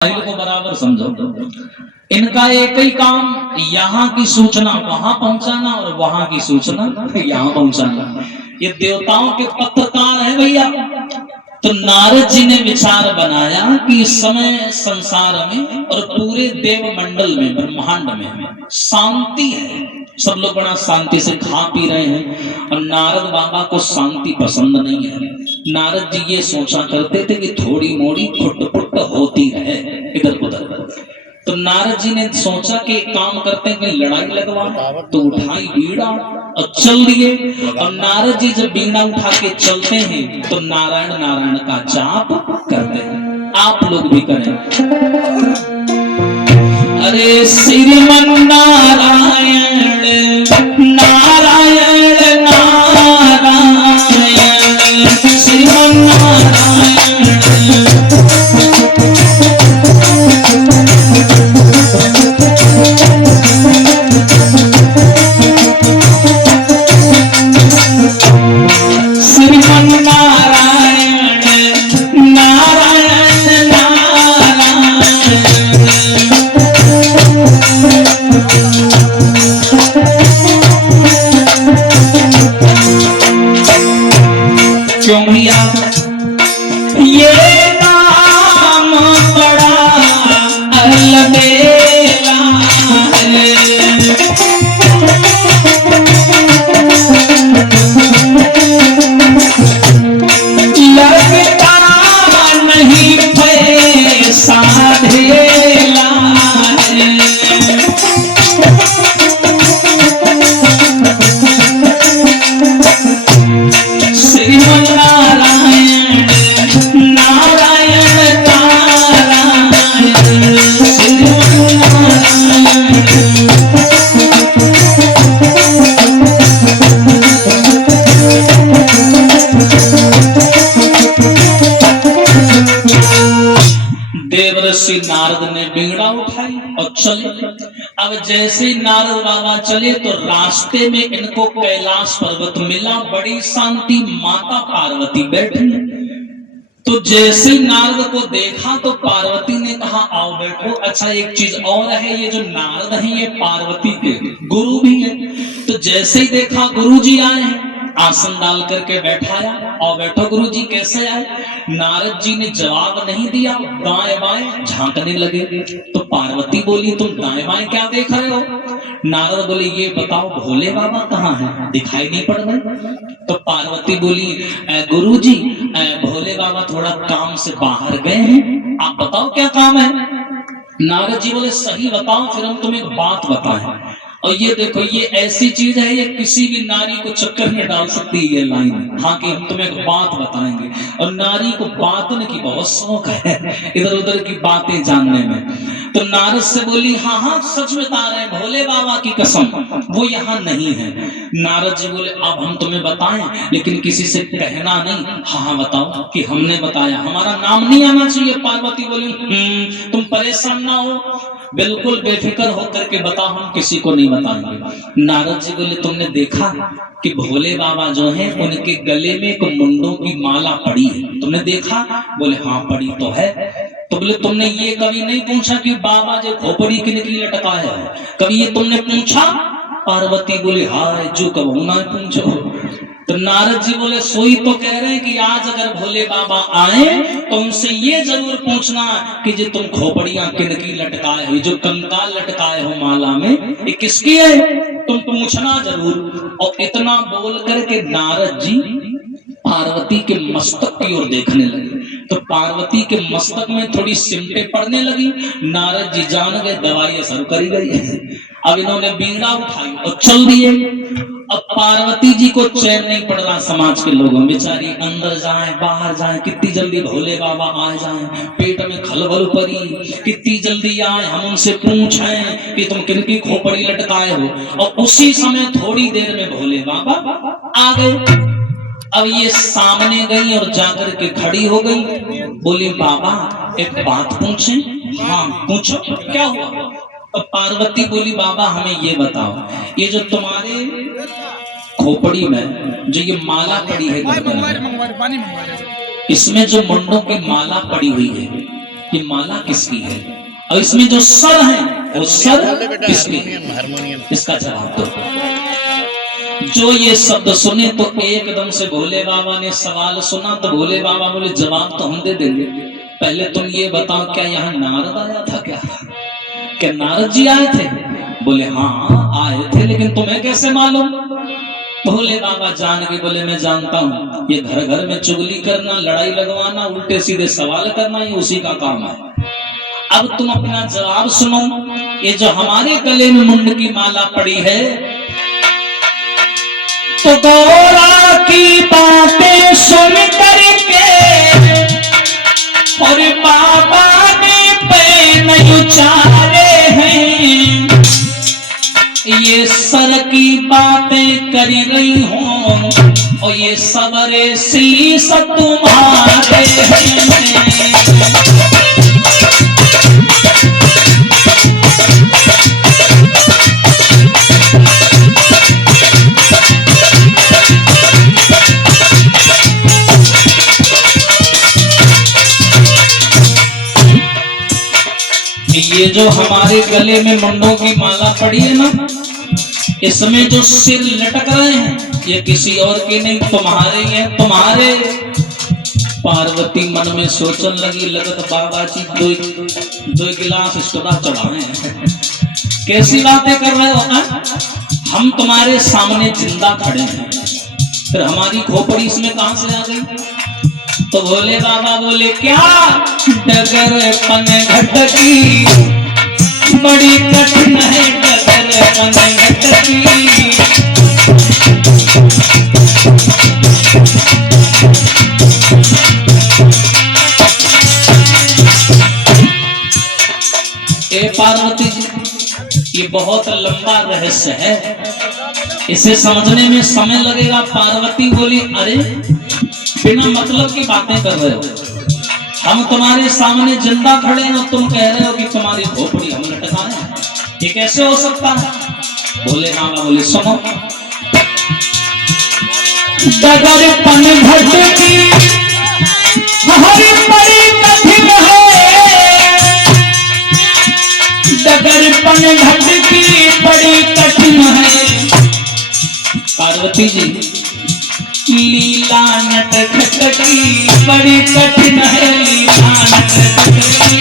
को बराबर समझो। इनका एक ही काम, यहाँ की सूचना वहां पहुंचाना और वहां की सूचना यहाँ पहुंचाना। ये देवताओं के पत्रकार है भैया। तो नारद जी ने विचार बनाया कि इस समय संसार में और पूरे देव मंडल में, ब्रह्मांड में शांति है, सब लोग बड़ा शांति से खा पी रहे हैं और नारद बाबा को शांति पसंद नहीं है। नारद जी ये सोचा करते थे कि थोड़ी मोड़ी फुट होती रहे इधर उधर। तो नारद जी ने सोचा कि एक काम करते हैं कि लड़ाई लगवा। तो उठाई बीड़ा और चल दिए। और नारद जी जब बीड़ा उठा के चलते हैं तो नारायण नारायण का जाप करते हैं। आप लोग भी करें। अरे श्रीमन नारायण नारायण नारायण श्रीमन नारायण। क्यों भैया? ये नाम बड़ा अलबेला है। लगता नहीं पैसा ढेला है। श्रीमन नारायण नारायण नारायण श्रीमन नारायण। देवर्षि नारद ने बीड़ा उठाई और चले। अब जैसे ही नारद बाबा चले तो रास्ते में इनको कैलाश पर्वत मिला, बड़ी शांति, माता पार्वती बैठी। तो जैसे नारद को देखा तो पार्वती ने कहा आओ बैठो। अच्छा एक चीज और है, ये जो नारद हैं ये पार्वती के गुरु भी हैं। तो जैसे ही देखा गुरु जी आए हैं, आसन डाल करके बैठाया और बैठो गुरु जी कैसे आए। नारद जी ने जवाब नहीं दिया, दाएं बाएं झांकने लगे। तो पार्वती बोली तुम दाएं बाएं क्या देख रहे हो? नारद बोले ये बताओ भोले बाबा कहाँ हैं, दिखाई नहीं पड़ रहे। तो पार्वती बोली गुरु जी भोले बाबा थोड़ा काम से बाहर गए हैं, आप बताओ क्या काम है। नारद जी बोले सही बताओ फिर हम तुम्हें एक बात बताएं। और ये देखो ये ऐसी चीज है ये किसी भी नारी को चक्कर में डाल सकती है ये लाइन। हाँ कि हम तुम्हें एक बात बताएंगे। और नारी को बातन की बहुत शौक है, इधर उधर की बातें जानने में। तो नारद से बोली हाँ हाँ सच बता रहे हैं, भोले बाबा की कसम वो यहाँ नहीं है। नारद जी बोले अब हम तुम्हें बताएं लेकिन किसी से कहना नहीं। हाँ हाँ बताओ कि हमने बताया, हमारा नाम नहीं आना चाहिए। पार्वती बोली तुम परेशान ना हो, बिल्कुल बेफिक्र होकर के बताओ, हम किसी को नहीं बताएंगे। नारद जी बोले तुमने देखा कि भोले बाबा जो हैं उनके गले में एक मुंडों की माला पड़ी है, तुमने देखा? बोले हाँ पड़ी तो है। तो बोले तुमने ये कभी नहीं पूछा कि बाबा जो खोपड़ी के निकली लटकाया है, कभी ये तुमने पूछा? पार्वती बोली हाय जो कबू ना पूछो। तो नारद जी बोले सोई तो कह रहे हैं कि आज अगर भोले बाबा आए तो उनसे ये जरूर पूछना कि जो तुम खोपड़ियां किनकी लटकाए हो, जो कंकाल लटकाए हो माला में, ये किसकी है, तुम पूछना जरूर। और इतना बोल करके नारद जी पार्वती के मस्तक की ओर देखने लगे। तो पार्वती के मस्तक में थोड़ी सिमटे पड़ने लगी। नारद जी जान गए दवाई असर करी गई। अब इन्होंने बीड़ा उठाई और चल दिए। अब पार्वती जी को चैन नहीं पड़ रहा समाज के लोगों, बेचारी अंदर जाएं बाहर जाएं, कितनी जल्दी भोले बाबा आ जाएं, पेट में खलबल पड़ी, कितनी जल्दी आए, हम उनसे पूछें कि तुम किनकी खोपड़ी लटकाए हो। और उसी समय थोड़ी देर में भोले बाबा आ गए। अब ये सामने गई और जाकर के खड़ी हो गई। बोली बाबा एक बात पूछें? हाँ पूछो क्या हुआ। तो पार्वती बोली बाबा हमें ये बताओ, ये जो तुम्हारे खोपड़ी में जो ये माला पड़ी है गर्दन में, इसमें जो मुंडों की माला पड़ी हुई है ये माला किसकी है और इसमें जो सर है वो सर किसके है? इसका जवाब दो। जो ये शब्द सुने तो एकदम से भोले बाबा ने सवाल सुना तो भोले बाबा बोले जवाब तो हम दे देंगे, पहले तुम ये बताओ क्या यहाँ नारद आया था क्या नारद जी आए थे? बोले हाँ आए थे, लेकिन तुम्हें कैसे मालूम? भोले बाबा जान के बोले मैं जानता हूँ, ये घर घर में चुगली करना, लड़ाई लगवाना, उल्टे सीधे सवाल करना ये उसी का काम है। अब तुम अपना जवाब सुनो। ये जो हमारे गले में मुंड की माला पड़ी है तो गौरा की बातें सुन करके और बाबा ने पैन उचारे हैं, ये सर की बातें कर रही हूँ और ये सवरे शीश तुम्हारे हैं। ये जो हमारे गले में मुंडों की माला पड़ी है ना, इसमें जो सिर लटक रहे हैं ये किसी और के नहीं, तुम्हारे हैं, तुम्हारे। पार्वती मन में सोचने लगी, लगत बाबा जी दो गिलास स्टोरा चढ़ाए हैं, कैसी बातें कर रहे हो ना? हम तुम्हारे सामने जिंदा खड़े हैं, फिर हमारी खोपड़ी इसमें कहां से आ गई? तो भोले बाबा बोले क्या? डगर पन घटकी बड़ी कठिन है, डगर पन घटकी। ए पार्वती जी, ये बहुत लंबा रहस्य है, इसे समझने में समय लगेगा। पार्वती बोली अरे बिना मतलब की बातें कर रहे हो, हम तुम्हारे सामने जिंदा खड़े हैं और तुम कह रहे हो कि तुम्हारी खोपड़ी हम लटकाए हैं, ये कैसे हो सकता है? बोले बाबा बोले सुनो। डगर पन घटकी हरी बड़ी कठिन है, डगर पन घटकी बड़ी कठिन है। पार्वती जी लीला नट खटकी बड़ी कठिन है, लीला नट खटकी।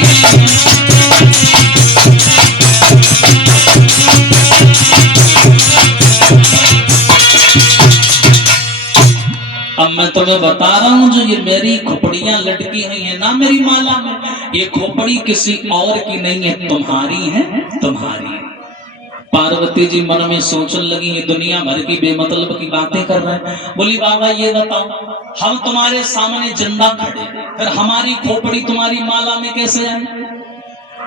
अब मैं तुम्हें बता रहा हूं, जो ये मेरी खोपड़ियां लटकी हुई है ना मेरी माला में, ये खोपड़ी किसी और की नहीं है, तुम्हारी है, तुम्हारी। पार्वती जी मन में सोचने लगी ये दुनिया भर की बेमतलब की बातें कर रहे हैं। बोली बाबा ये बताओ, हम तुम्हारे सामने जिंदा खड़े, फिर हमारी खोपड़ी तुम्हारी माला में कैसे आई?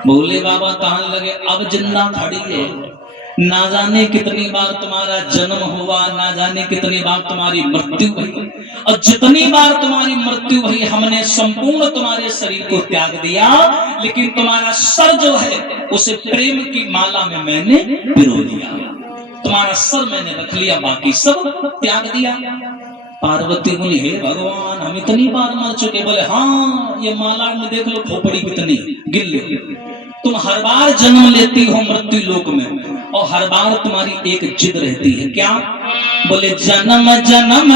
बोले बाबा कहने लगे अब जिंदा खड़ी है, ना जाने कितनी बार तुम्हारा जन्म हुआ, ना जाने कितनी बार तुम्हारी मृत्यु हुई, और जितनी बार तुम्हारी मृत्यु हुई हमने संपूर्ण तुम्हारे शरीर को त्याग दिया, लेकिन तुम्हारा सर जो है उसे प्रेम की माला में मैंने पिरो लिया, तुम्हारा सर मैंने रख लिया, बाकी सब त्याग दिया। पार्वती बोली हे भगवान हम इतनी बार मर चुके। बोले हाँ ये माला में देख लो खोपड़ी कितनी, गिन लो। तुम हर बार जन्म लेती हो मृत्यु लोक में, और हर बार तुम्हारी एक जिद रहती है, क्या? बोले जन्म जन्म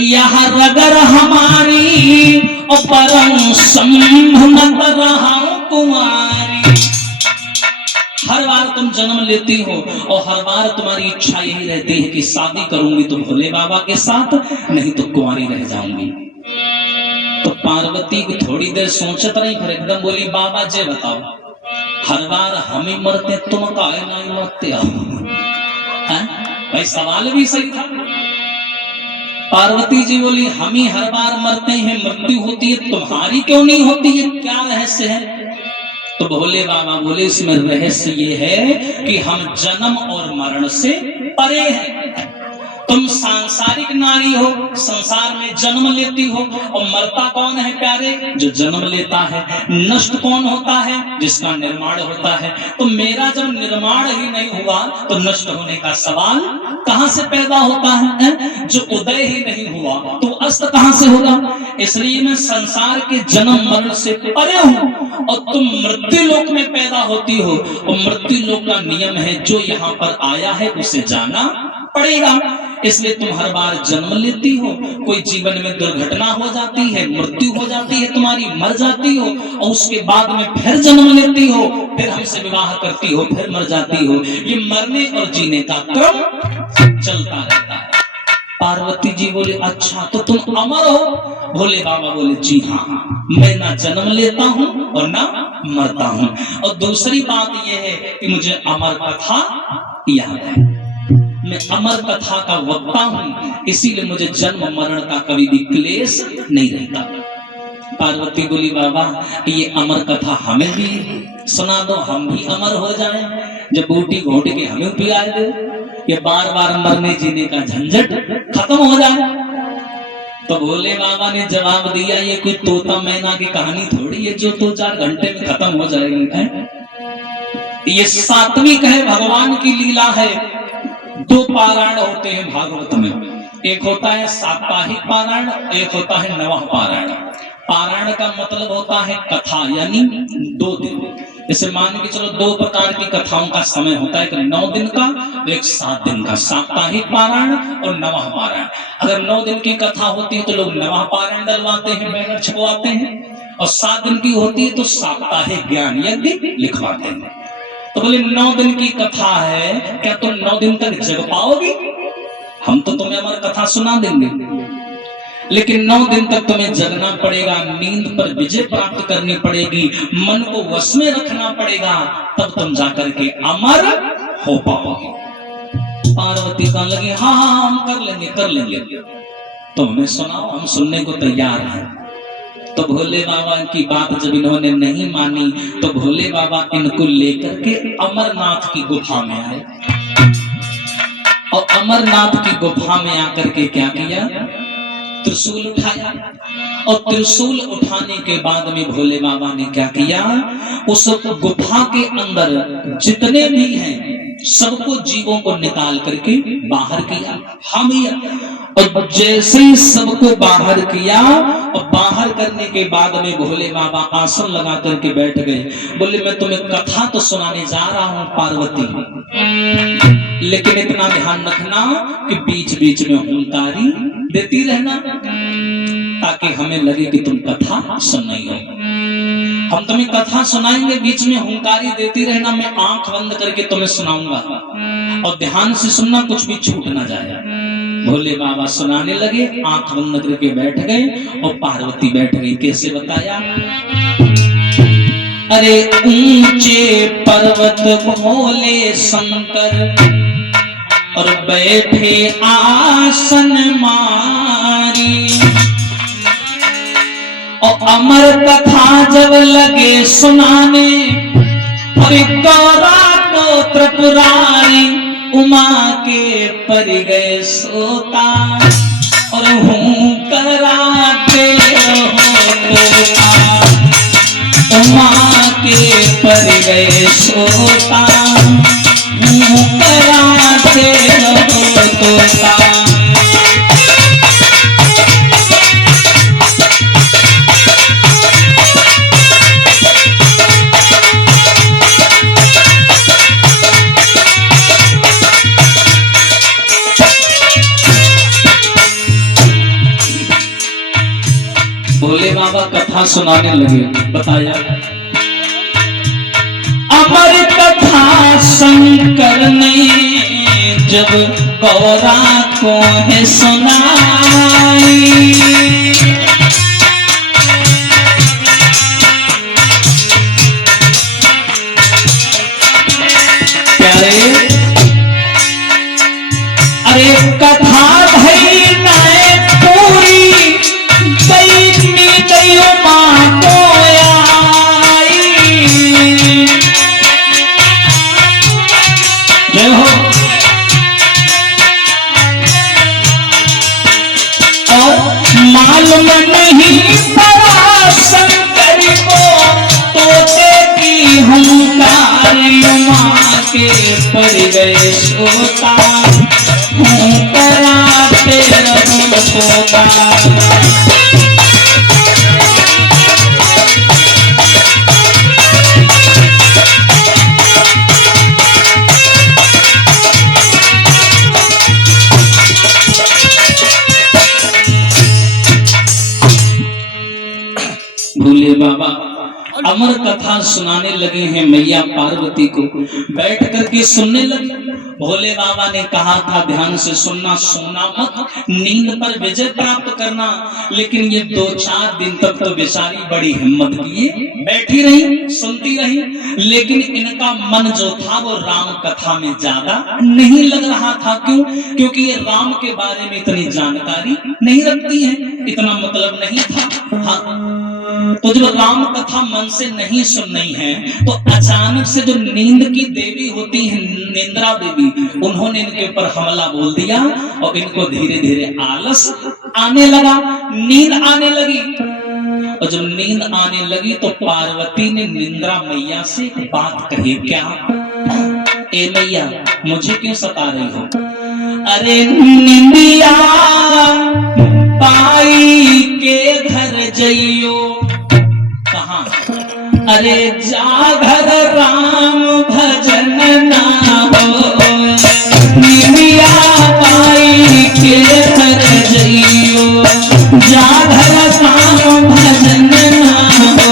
यह रगर हमारी, और परम संभ मत रहा कुमारी। हर बार तुम जन्म लेती हो और हर बार तुम्हारी इच्छा यही रहती है कि शादी करूंगी तो भोले बाबा के साथ, नहीं तो कुंवारी रह जाऊंगी। तो पार्वती को थोड़ी देर सोचत रही, फिर एकदम बोली बाबा जी बताओ, हर बार हम ही मरते तुम काहे नहीं मरते हो? भाई सवाल भी सही था। पार्वती जी बोली हम ही हर बार मरते हैं, मृत्यु होती है, तुम्हारी क्यों नहीं होती है, क्या रहस्य है? तो भोले बाबा बोले इसमें रहस्य ये है कि हम जन्म और मरण से परे हैं। तुम सांसारिक नारी हो, संसार में जन्म लेती हो, और मरता कौन है प्यारे? जो जन्म लेता है। नष्ट कौन होता है? जिसका निर्माण होता है। तो मेरा जब निर्माण ही नहीं हुआ तो नष्ट होने का सवाल कहां से पैदा होता है? जो उदय ही नहीं हुआ तो अस्त कहां से होगा? इसलिए मैं संसार के जन्म मरण से परे हूं, और तुम मृत्यु लोक में पैदा होती हो, और मृत्यु लोक का नियम है जो यहाँ पर आया है उसे जाना पड़ेगा। इसलिए तुम हर बार जन्म लेती हो, कोई जीवन में दुर्घटना हो जाती है, मृत्यु हो जाती है तुम्हारी, मर जाती हो, और उसके बाद में फिर जन्म लेती हो, फिर हमसे विवाह करती हो, फिर मर जाती हो। ये मरने और जीने का क्रम चलता रहता है। पार्वती जी बोले अच्छा तो तुम अमर हो? भोले बाबा बोले जी हाँ, मैं ना जन्म लेता हूँ और ना मरता हूँ। और दूसरी बात यह है कि मुझे अमर कथा याद है, मैं अमर कथा का वक्ता हूँ, इसीलिए मुझे जन्म मरण का कभी भी क्लेश नहीं रहता। पार्वती बोली बाबा ये अमर कथा हमें भी सुना दो, हम भी अमर हो जाएं, जब बूटी घोट के हमें पिला दो, ये बार बार मरने जीने का झंझट खत्म हो जाए। तो भोले बाबा ने जवाब दिया ये कोई तोता मैना की कहानी थोड़ी है जो 2-4 घंटे में खत्म हो जाएगी है। ये सात्विक है, भगवान की लीला है। 2 पारायण होते हैं भागवत में, एक होता है साप्ताहिक पारायण, एक होता है नवह पारायण। पारायण का मतलब होता है कथा, यानी 2 दिन। जैसे मान के चलो 2 प्रकार की कथाओं का समय होता है, एक 9 दिन का, एक 7 दिन का, साप्ताहिक पारायण और नवह पारायण। अगर 9 दिन की कथा होती है तो लोग नवह पारायण डलवाते हैं, बैनर छपवाते हैं, और 7 दिन की होती है तो साप्ताहिक ज्ञान यज्ञ लिखवाते हैं। तो बोले 9 दिन की कथा है, क्या तुम 9 दिन तक जग पाओगी? हम तो तुम्हें अमर कथा सुना देंगे, लेकिन 9 दिन तक तुम्हें जगना पड़ेगा, नींद पर विजय प्राप्त करनी पड़ेगी, मन को वश में रखना पड़ेगा, तब तुम जाकर के अमर हो पाओगे। पार्वती कहने लगी हाँ हाँ हम कर लेंगे कर लेंगे, तो हमें सुनाओ, हम सुनने को तैयार हैं। तो भोले बाबा की बात जब इन्होंने नहीं मानी तो भोले बाबा इनको लेकर के अमरनाथ की गुफा में आए, और अमरनाथ की गुफा में आकर के क्या किया? त्रिशूल उठाया, और त्रिशूल उठाने के बाद में भोले बाबा ने क्या किया? उस गुफा के अंदर जितने भी हैं सबको, जीवों को निकाल करके बाहर किया। हम और जैसे ही सबको बाहर किया, और बाहर करने के बाद में भोले बाबा आसन लगा करके बैठ गए। बोले मैं तुम्हें कथा तो सुनाने जा रहा हूं पार्वती, लेकिन इतना ध्यान रखना कि बीच बीच में हुंकारी देती रहना, ताकि हमें लगे कि तुम कथा सुन रही हो। हम तुम्हें कथा सुनाएंगे, बीच में हुंकारी देती रहना, मैं आंख बंद करके तुम्हें सुनाऊंगा, और ध्यान से सुनना, कुछ भी छूट ना जाए। भोले बाबा सुनाने लगे, आंख बंद करके बैठ गए, और पार्वती बैठ गई। कैसे बताया? अरे ऊंचे पर्वत भोले शंकर, और बैठे आसन मारी, और अमर कथा जब लगे सुनाने, अरे गौरा को त्रिपुरारी उमा के पर गए सोता, और हूँ कराते हो उमा के पर गए सोता, हूँ कराते हो तोता। भोले बाबा कथा सुनाने लगे। बताया अमर कथा शंकर ने जब गौरा को है सुनाई, प्यारे अरे कथा भई नाए पूरी, माँ को आई, जय हो। के पड़ गए सोता, हूँ कराते रहूं सोता। भोले बाबा अमर कथा सुनाने लगे हैं मैया पार्वती को, बैठ करके सुनने लगे। भोले बाबा ने कहा था ध्यान से सुनना, सोना मत, नींद पर विजय प्राप्त करना। लेकिन ये 2-4 दिन तक तो बेचारी बड़ी हिम्मत किए बैठी रही, सुनती रही। लेकिन इनका मन जो था वो राम कथा में ज्यादा नहीं लग रहा था। क्यों? क्योंकि ये राम के बारे में इतनी जानकारी नहीं रखती है, इतना मतलब नहीं था। हाँ, तो जब राम कथा मन से नहीं सुननी है तो अचानक से जो नींद की देवी होती है, निंद्रा देवी, उन्होंने इनके ऊपर हमला बोल दिया और इनको धीरे धीरे आलस आने लगा, नींद आने लगी। और जब नींद आने लगी तो पार्वती ने निंद्रा मैया से एक बात कही, क्या? ए मैया, मुझे क्यों सता रही हो? अरे निंदिया पाई के घर जइयो। कहाँ? अरे जागर राम भजन ना हो, निंदिया पाई के घर जइयो, जागर राम भजन ना हो।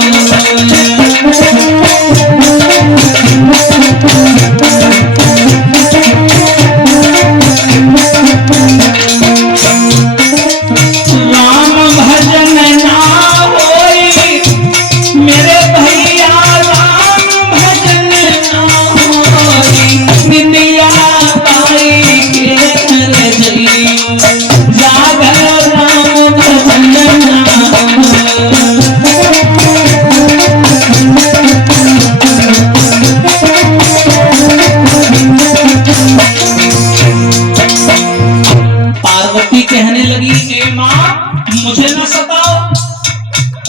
कहने लगी, ए माँ मुझे न सताओ,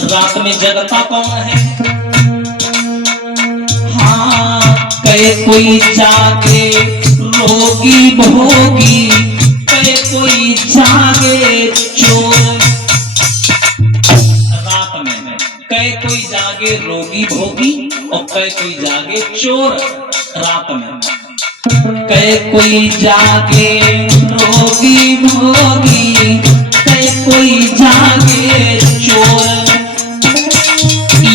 रात में जगता कौन है? हाँ, कहे कोई जागे रोगी भोगी, कहे कोई जागे चोर। रात में कहे कोई जागे रोगी भोगी और कहे कोई जागे चोर। रात में कहे कोई जागे रोगी भोगी, कहे कोई जागे चोर,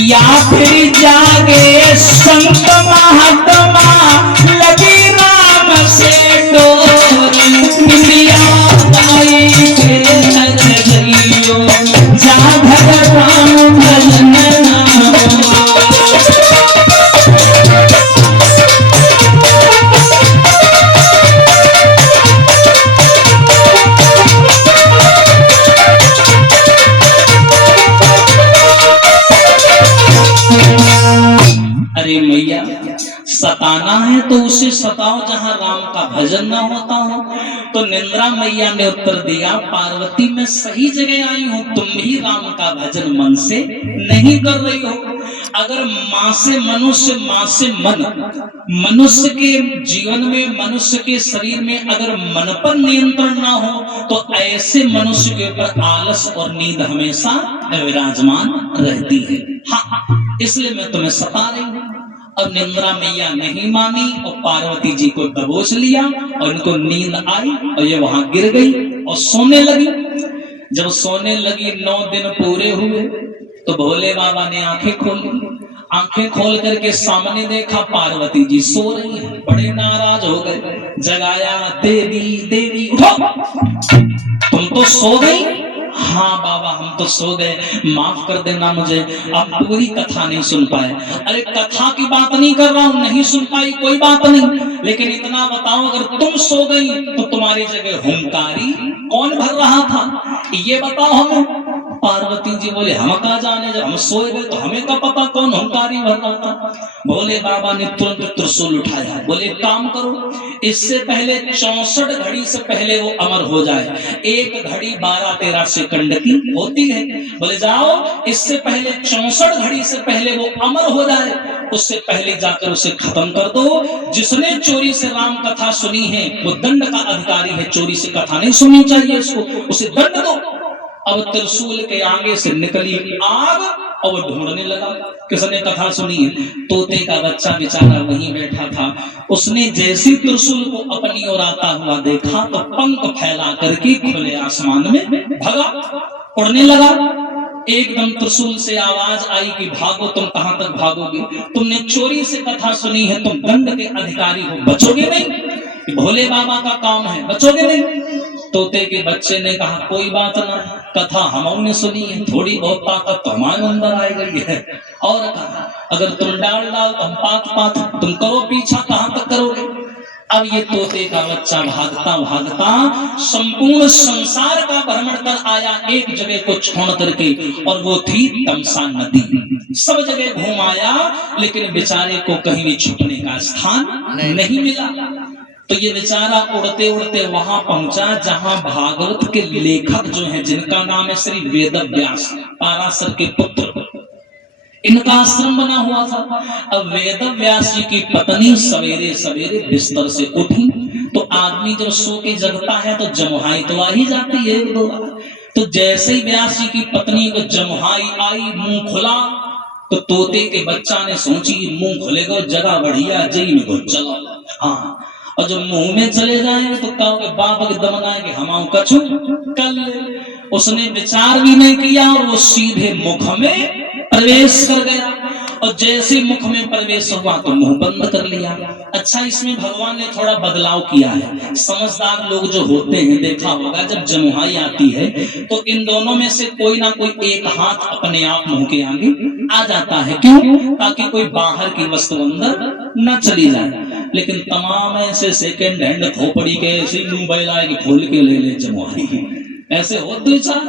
या फिर जागे संत महात्मा लगी राम से डोर। निंदिया पाई के घर जइयो, जागर राम भजन ना हो। अरे मैया, सताना है तो उसे सताओ जहां राम का भजन ना होता हो। तो निंद्रा मैया ने उत्तर दिया, पार्वती मैं सही जगह आई हूं, तुम ही राम का भजन मन से नहीं कर रही हो। अगर मां से मनुष्य, मां से मन, मनुष्य के जीवन में, मनुष्य के शरीर में अगर मन पर नियंत्रण ना हो तो ऐसे मनुष्य के ऊपर आलस और नींद हमेशा विराजमान रहती है। हाँ, इसलिए मैं तुम्हें सता रही हूं। अब निंद्रा मैया नहीं मानी और पार्वती जी को दबोच लिया और इनको नींद आई और ये वहां गिर गई और सोने लगी। जब सोने लगी 9 दिन पूरे हुए तो भोले बाबा ने आंखें खोली। आंखें खोल करके सामने देखा पार्वती जी सो रही हैं। बड़े नाराज हो गए, जगाया, देवी देवी उठो, तुम तो सो गई। हाँ बाबा हम तो सो गए, माफ कर देना मुझे, आप पूरी कथा नहीं सुन पाए। अरे कथा की बात नहीं कर रहा हूँ, नहीं सुन पाई कोई बात नहीं, लेकिन इतना बताओ अगर तुम सो गई तो तुम्हारी जगह हुंकारी कौन भर रहा था, ये बताओ हमें। पार्वती जी बोले हम कहा जाने, जब हम सोए गए तो हमें क्या पता कौन हुंकारी भर रहा था। भोले बाबा ने तुरंत त्रिशूल उठाया, बोले काम करो, इससे पहले 64 घड़ी से पहले वो अमर हो जाए। एक घड़ी 12-13 सेकंड की होती है। बोले जाओ इससे पहले 64 घड़ी से पहले वो अमर हो जाए। उससे पहले जाकर उसे खत्म कर दो। जिसने चोरी से राम कथा सुनी है वो दंड का अधिकारी है, चोरी से कथा नहीं सुननी चाहिए उसको, उसे दंड दो। अब त्रिशूल के आगे से निकली आग और वो ढूंढने लगा किसने कथा सुनी है। तोते का बच्चा बेचारा वहीं बैठा था, उसने जैसी त्रिशूल को अपनी ओर आता हुआ देखा तो पंख फैला करके खुले आसमान में भगा, उड़ने लगा। एकदम त्रिशूल से आवाज आई कि भागो, तुम कहां तक भागोगे, तुमने चोरी से कथा सुनी है, तुम दंड के अधिकारी हो, बचोगे नहीं, भोले बाबा का काम है, बचोगे नहीं। तोते के बच्चे ने कहा कोई बात ना, कथा हमने सुनी है, थोड़ी बहुत ताकत तो हमारे अंदर आ गई है, और कहा अगर तुम डाल तो हम पात पात, तुम करो पीछा, कहां तक करोगे। अब ये तोते का बच्चा भागता भागता संपूर्ण संसार का भ्रमण कर आया, एक जगह को छोड़ करके, और वो थी तमसा नदी। सब जगह घूम आया लेकिन बेचारे को कहीं भी छुपने का स्थान नहीं मिला। तो ये बेचारा उड़ते उड़ते वहां पहुंचा जहां भागवत के लेखक जो हैं, जिनका नाम है श्री वेद व्यास, पाराशर के पुत्र, इनका आश्रम बना हुआ था। अब वेद व्यास जी की पत्नी सवेरे सवेरे बिस्तर से उठी, तो आदमी जब सो के जगता है तो जमुहाई तो आ ही जाती है एक दो बार। तो जैसे ही व्यास जी की पत्नी को जमुहाई आई, मुंह खुला, तो तोते के बच्चा ने सोची मुंह खुलेगा जगह बढ़िया जई में को चलो, हाँ, और जब मुंह में चले जाएंगे तो कहोगे बाबा के दमन आएंगे, हम कछु कल। उसने विचार भी नहीं किया और वो सीधे मुख में प्रवेश कर गया, और जैसे मुख में प्रवेश हुआ तो मुंह बंद कर लिया। अच्छा, इसमें भगवान ने थोड़ा बदलाव किया है। समझदार लोग जो होते हैं, देखा होगा जब जमुहाई आती है तो इन दोनों में से कोई ना कोई एक हाथ अपने आप मुंह के आगे आ जाता है, क्यों? ताकि कोई बाहर की वस्तु अंदर न चली जाए। लेकिन तमाम ऐसे सेकेंड हैंड खोपड़ी के ऐसे मुंह बैलाए कि खोल के ले ले जमुहाई, ऐसे हो दो चार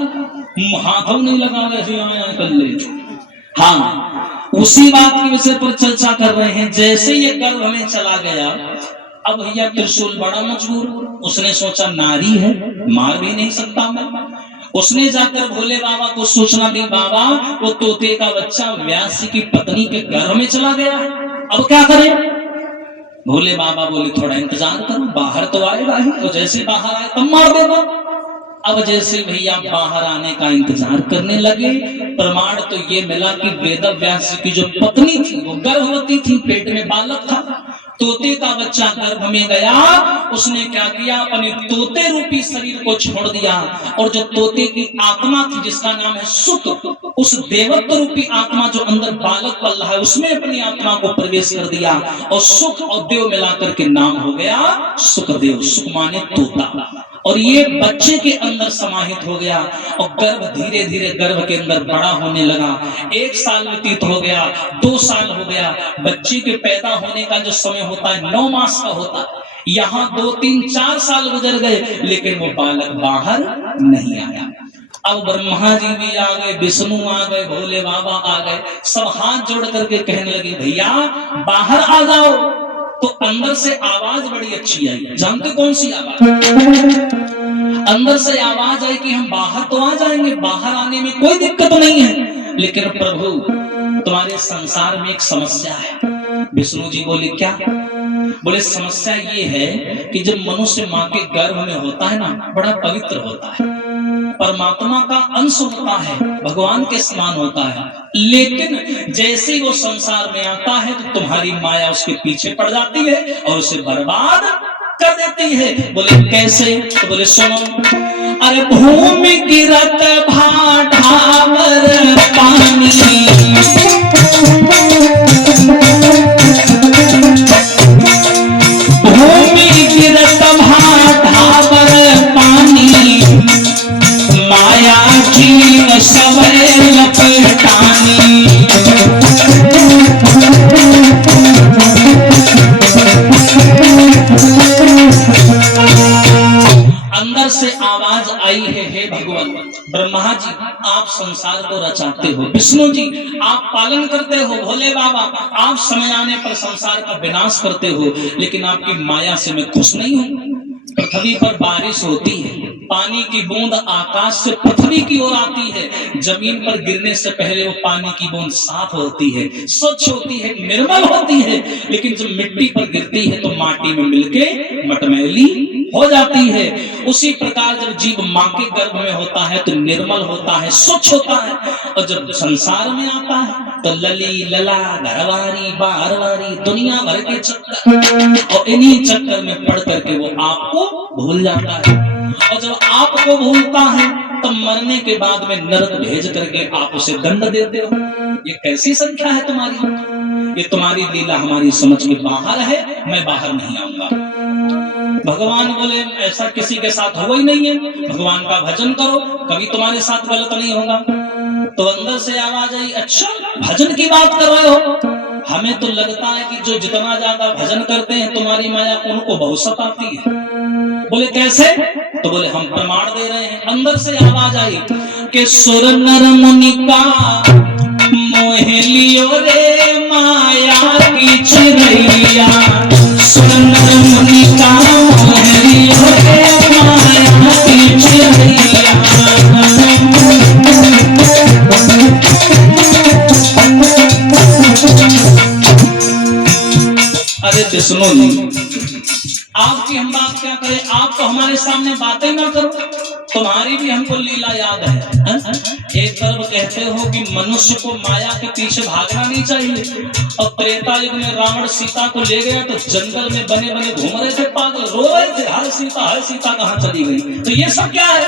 हाथों नहीं लगा रहे कर ले। हाँ, उसी बात के विषय पर चर्चा कर रहे हैं। जैसे ये गर्भ में चला गया, अब भैया त्रिशूल बड़ा मजबूर, उसने सोचा नारी है, मार भी नहीं सकता मैं। उसने जाकर भोले बाबा को सूचना दी, बाबा वो तोते का बच्चा व्यास जी की पत्नी के गर्भ में चला गया है, अब क्या करें। भोले बाबा बोले थोड़ा इंतजार करो, बाहर तो आएगा ही, तो जैसे बाहर आए तब मार देगा। अब जैसे भैया बाहर आने का इंतजार करने लगे, प्रमाण तो ये मिला कि वेद व्यास की जो पत्नी थी वो गर्भवती थी, पेट में बालक था। तोते का बच्चा गर्भ में गया, उसने क्या किया, अपने तोते रूपी शरीर को छोड़ दिया, और जो तोते की आत्मा थी जिसका नाम है सुख, उस देवत्व रूपी आत्मा जो अंदर बालक पल रहा है उसमें अपनी आत्मा को प्रवेश कर दिया, और सुख और देव मिलाकर के नाम हो गया सुखदेव। सुख माने तोता, और ये बच्चे के अंदर समाहित हो गया, और गर्भ धीरे धीरे गर्भ के अंदर बड़ा होने लगा। 1 साल व्यतीत हो गया, 2 साल हो गया, बच्चे के पैदा होने का जो समय होता है 9 मास का होता है, यहाँ 2, 3, 4 साल गुजर गए, लेकिन वो बालक बाहर नहीं आया। अब ब्रह्मा जी भी आ गए, विष्णु आ गए, भोले बाबा आ गए, सब हाथ जोड़ करके कहने लगे भैया बाहर आ जाओ। तो अंदर से आवाज बड़ी अच्छी आई, जानते कौन सी आवाज? अंदर से आवाज आई कि हम बाहर तो आ जाएंगे, बाहर आने में कोई दिक्कत नहीं है, लेकिन प्रभु तुम्हारे संसार में एक समस्या है। विष्णु जी बोले क्या? बोले समस्या ये है कि जब मनुष्य माँ के गर्भ में होता है ना, बड़ा पवित्र होता है, परमात्मा का अंश होता है, भगवान के समान होता है, लेकिन जैसे ही वो संसार में आता है तो तुम्हारी माया उसके पीछे पड़ जाती है और उसे बर्बाद कर देती है। बोले कैसे? तो बोले सुनो, अरे भूमि गिरत भाटावर पानी, भूमि गिरत भाटावर पानी, माया की सवरे लपटानी। अंदर से आवाज आई है, हे भगवान, ब्रह्मा जी आप संसार को रचाते हो, विष्णु जी आप पालन करते हो, भोले बाबा आप समय आने पर संसार का विनाश करते हो, लेकिन आपकी माया से मैं खुश नहीं हूं। पृथ्वी पर बारिश होती है, पानी की बूंद आकाश से पृथ्वी की ओर आती है, जमीन पर गिरने से पहले वो पानी की बूंद साफ होती है, स्वच्छ होती है, निर्मल होती है, लेकिन जब मिट्टी पर गिरती है तो माटी में मिलके मटमैली हो जाती है। उसी प्रकार जब जीव माँ के गर्भ में होता है तो निर्मल होता है, स्वच्छ होता है, और जब संसार में आता है तो लली लला घरवारी बारवारी दुनिया भर के चक्कर, और इन्हीं चक्कर में पड़ करके वो आपको भूल जाता है। और जब आपको भूलता है तो मरने के बाद में नरक भेज करके आप उसे दंड देते हो। ये कैसी संख्या है तुम्हारी? ये तुम्हारी लीला हमारी समझ के बाहर है, मैं बाहर नहीं आऊंगा। भगवान बोले ऐसा किसी के साथ हुआ ही नहीं है, भगवान का भजन करो, कभी तुम्हारे साथ गलत नहीं होगा। तो अंदर से आवाज आई, अच्छा भजन की बात कर रहे हो? हमें तो लगता है कि जो जितना ज्यादा भजन करते हैं तुम्हारी माया उनको बहुत सताती है। बोले कैसे? तो बोले हम प्रमाण दे रहे हैं। अंदर से आवाज आई कि सुर नर मुनि का मोह लियो रे माया की चिरैया, सुर नर मुनि का मोह लियो रे माया की चिरैया। अरे विष्णु जी, आपकी हम बात क्या करें, आप तो हमारे सामने बातें ना करो, तुम्हारी भी हमको लीला याद है। एक तरफ कहते हो कि मनुष्य को माया के पीछे भागना नहीं चाहिए, और त्रेता युग में रावण सीता को ले गया तो जंगल में बने बने घूम रहे थे, पागल रो रहे थे, हर सीता कहाँ चली गई। तो ये सब क्या है?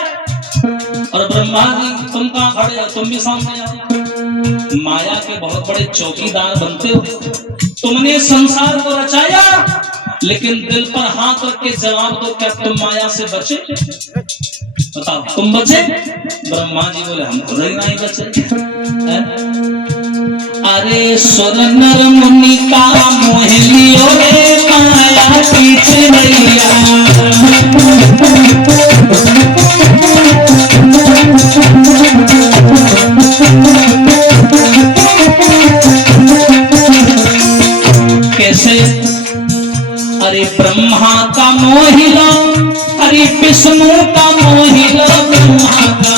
और ब्रह्मा जी तुम कहाँ खड़े हो, तुम भी सामने आओ। माया के बहुत बड़े चौकीदार बनते हो, तुमने संसार को रचाया, लेकिन दिल पर हाथ रख के जवाब दो, क्या तुम माया से बचे? बताओ तुम बचे? ब्रह्मा जी बोले हम खुद ही नहीं बचे। अरे सुर नर मुनि का मोह लियो रे माया की चिरैया, कैसे? अरे ब्रह्मा का मोहिला, अरे विष्णु का मोहिला, ब्रह्मा का।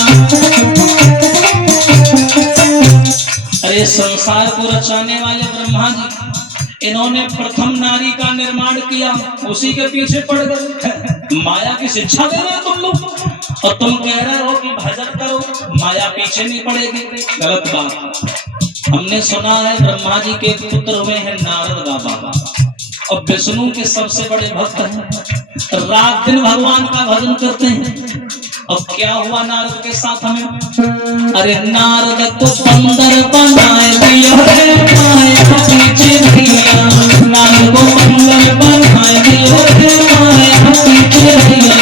अरे संसार को रचाने वाले ब्रह्मा जी, इन्होंने प्रथम नारी का निर्माण किया, उसी के पीछे पड़ गए। माया की शिक्षा दे रहे हो तुम लोग, और तुम कह रहे हो कि भजन करो, माया पीछे नहीं पड़ेगी। गलत बात। हमने सुना है ब्रह्मा जी के पुत्र हुए हैं नारद बाबा, और विष्णु के सबसे बड़े भक्त हैं, रात दिन भगवान का भजन करते हैं। और क्या हुआ नारद के साथ हमें? अरे नारद को बंदर बनाए दिया रे माया की चिरैया, नारद को बंदर बनाए दिया रे माया की चिरैया।